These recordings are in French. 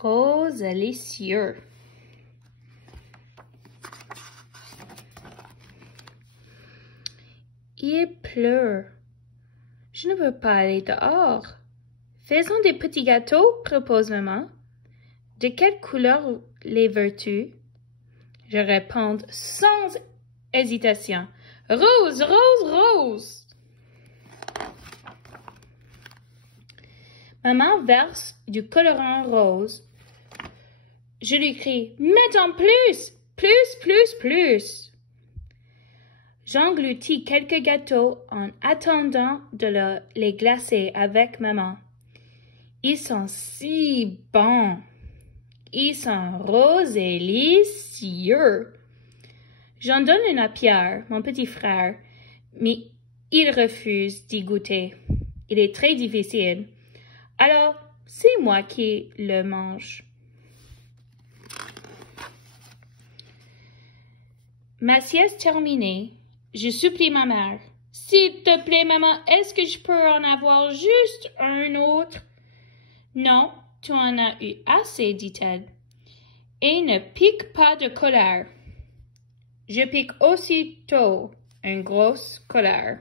Rose délicieux. Il pleut. Je ne veux pas aller dehors. Faisons des petits gâteaux, propose maman. De quelle couleur les veux-tu? Je réponds sans hésitation. Rose, rose, rose. Maman verse du colorant rose. Je lui crie, mettons plus, plus, plus, plus. J'engloutis quelques gâteaux en attendant de les glacer avec maman. Ils sont si bons. Ils sont roses et délicieux. J'en donne une à Pierre, mon petit frère, mais il refuse d'y goûter. Il est très difficile. Alors, c'est moi qui le mange. Ma sieste terminée, je supplie ma mère. S'il te plaît, maman, est-ce que je peux en avoir juste un autre? Non, tu en as eu assez, dit-elle. Et ne pique pas de colère. Je pique aussitôt une grosse colère.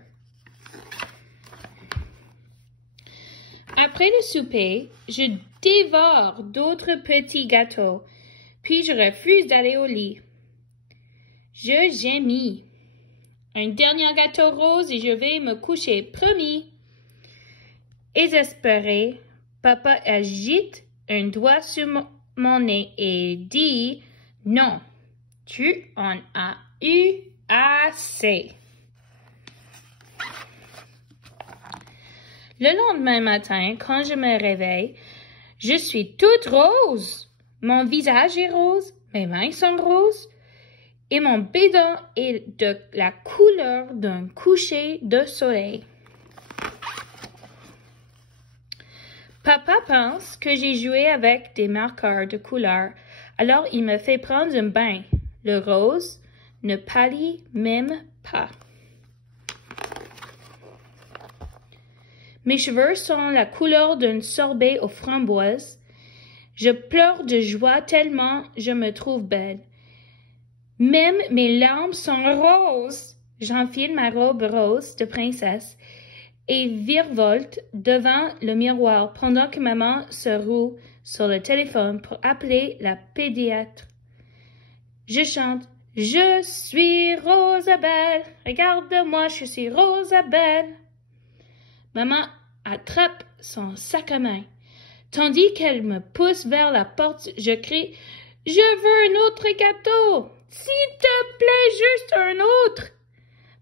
Après le souper, je dévore d'autres petits gâteaux, puis je refuse d'aller au lit. Je gémis. Un dernier gâteau rose et je vais me coucher, promis. Exaspéré, papa agite un doigt sur mon nez et dit « Non, tu en as eu assez. » Le lendemain matin, quand je me réveille, je suis toute rose. Mon visage est rose, mes mains sont roses et mon bédon est de la couleur d'un coucher de soleil. Papa pense que j'ai joué avec des marqueurs de couleur, alors il me fait prendre un bain. Le rose ne pâlit même pas. Mes cheveux sont la couleur d'un sorbet aux framboises. Je pleure de joie tellement je me trouve belle. Même mes larmes sont roses. J'enfile ma robe rose de princesse et virevolte devant le miroir pendant que maman se roule sur le téléphone pour appeler la pédiatre. Je chante « Je suis Rosabelle, regarde-moi, je suis Rosabelle ». Maman attrape son sac à main. Tandis qu'elle me pousse vers la porte, je crie « Je veux un autre gâteau! S'il te plaît, juste un autre! »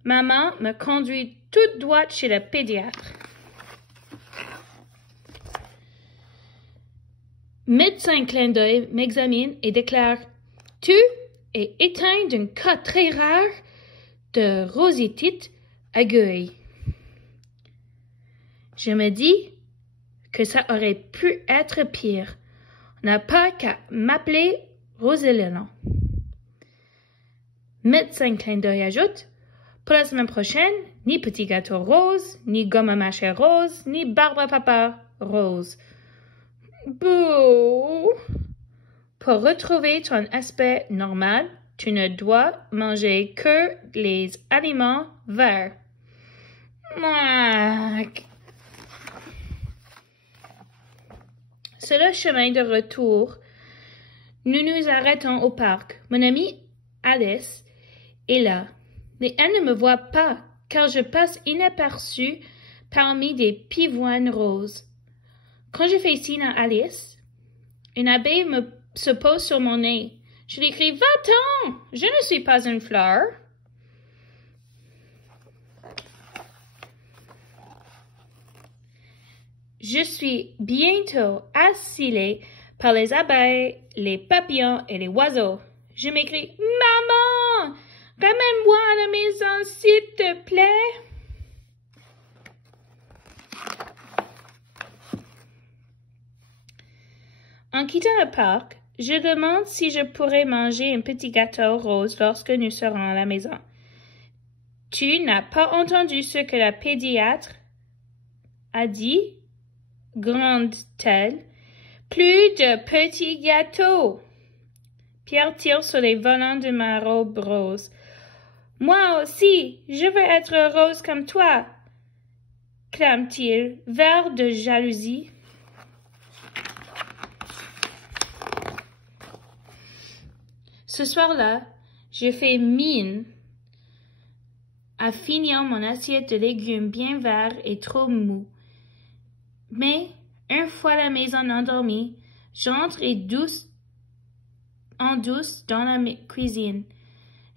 Maman me conduit toute droite chez le pédiatre. Médecin clin d'œil m'examine et déclare « Tu es éteint d'un cas très rare de rositite aiguë. » Je me dis que ça aurait pu être pire. On n'a pas qu'à m'appeler Roselyne. Médecin clin d'œil ajoute « Pour la semaine prochaine, ni petit gâteau rose, ni gomme à mâcher rose, ni barbe à papa rose. » Bouh! Pour retrouver ton aspect normal, tu ne dois manger que les aliments verts. Mouah! Sur le chemin de retour, nous nous arrêtons au parc. Mon amie Alice est là, mais elle ne me voit pas car je passe inaperçue parmi des pivoines roses. Quand je fais signe à Alice, une abeille se pose sur mon nez. Je lui crie « Va-t'en! Je ne suis pas une fleur! » Je suis bientôt assaillie par les abeilles, les papillons et les oiseaux. Je m'écrie « Maman! Ramène-moi à la maison, s'il te plaît! » En quittant le parc, je demande si je pourrais manger un petit gâteau rose lorsque nous serons à la maison. Tu n'as pas entendu ce que la pédiatre a dit? Gronde-t-elle. Plus de petits gâteaux. Pierre tire sur les volants de ma robe rose. Moi aussi, je veux être rose comme toi, clame-t-il, vert de jalousie. Ce soir-là, je fais mine à finir mon assiette de légumes bien verts et trop mous. Mais, une fois la maison endormie, j'entre en douce dans la cuisine.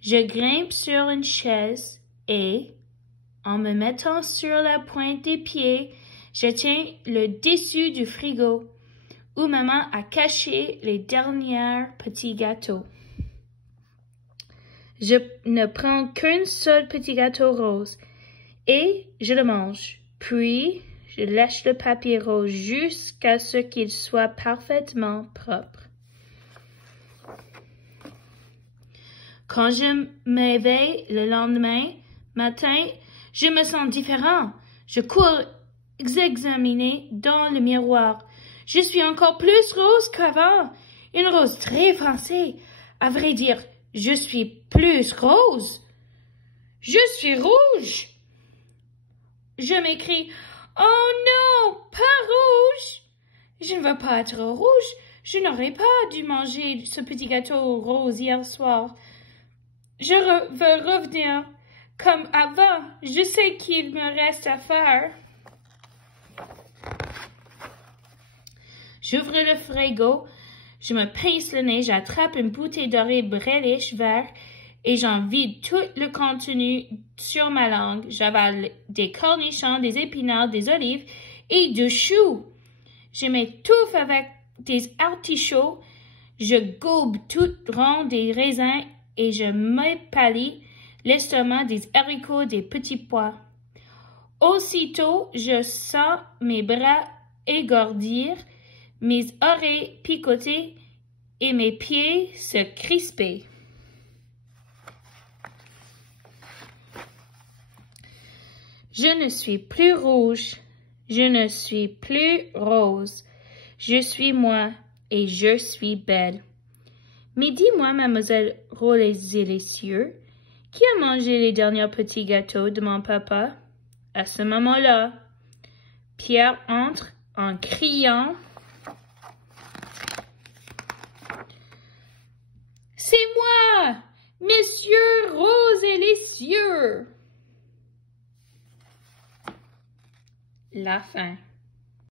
Je grimpe sur une chaise et, en me mettant sur la pointe des pieds, je tiens le dessus du frigo où maman a caché les derniers petits gâteaux. Je ne prends qu'un seul petit gâteau rose et je le mange. Puis, je lèche le papier rose jusqu'à ce qu'il soit parfaitement propre. Quand je m'éveille le lendemain matin, je me sens différent. Je cours examiner dans le miroir. Je suis encore plus rose qu'avant. Une rose très foncée. À vrai dire, je suis plus rose. Je suis rouge. Je m'écrie, oh non, pas rouge. Je ne veux pas être rouge. Je n'aurais pas dû manger ce petit gâteau rose hier soir. Je veux revenir comme avant. Je sais qu'il me reste à faire. J'ouvre le frigo, je me pince le nez, j'attrape une bouteille d'orée Relish vert et j'en vide tout le contenu sur ma langue. J'avale des cornichons, des épinards, des olives et du chou. Je m'étouffe avec des artichauts. Je gobe tout rond des raisins et je m'épalie l'estomac des haricots, des petits pois. Aussitôt, je sens mes bras égordir, mes oreilles picoter et mes pieds se crisper. Je ne suis plus rouge, je ne suis plus rose. Je suis moi et je suis belle. Mais dis-moi, mademoiselle Rose et les cieux, qui a mangé les derniers petits gâteaux de mon papa? À ce moment-là, Pierre entre en criant « C'est moi, messieurs Rose et les cieux !» La fin.